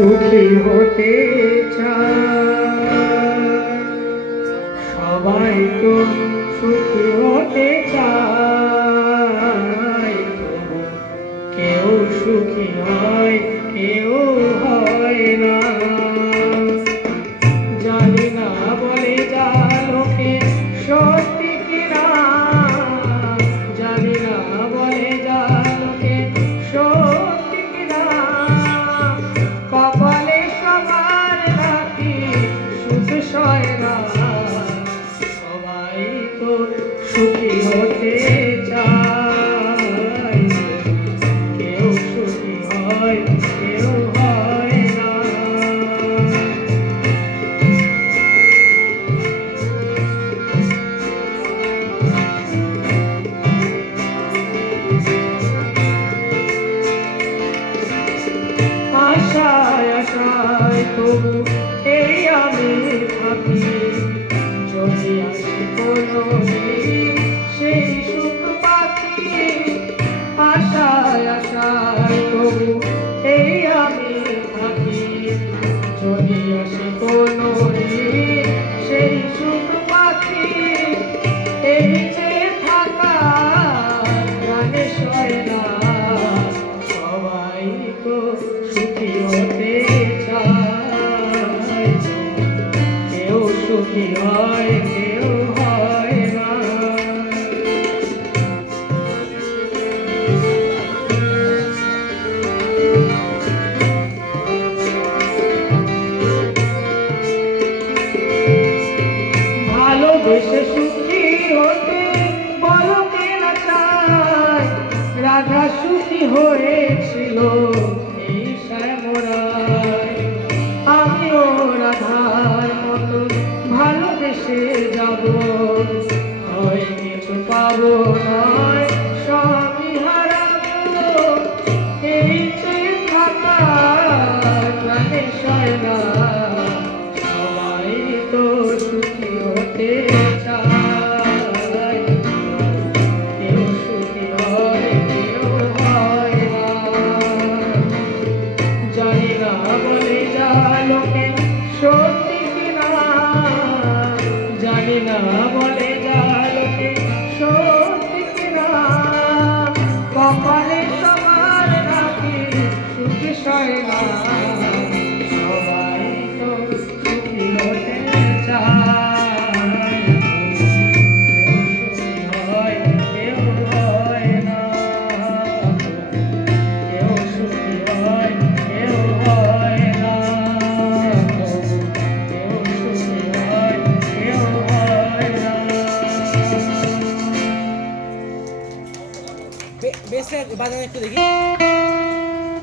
সুখী হতে সবাই তো সুখী হতে চায়। কেউ সুখী হয়, কেউ হয় না। জানি না সবাই তো সুখী হতে চায় কেউ সুখী হয় কেউ হয় না। আশায় আশায় তবু সেই সুখ পাখি আশায় আশায় তবু রাধা সুখী হয়েছিল আমিও রাধার মতো ভালোবেসে যাব। হয় কিছু পাবো নয় তো সুখ না। সবাই তো সুখী হতে চায়। বেসে বাজান একটু দেখি।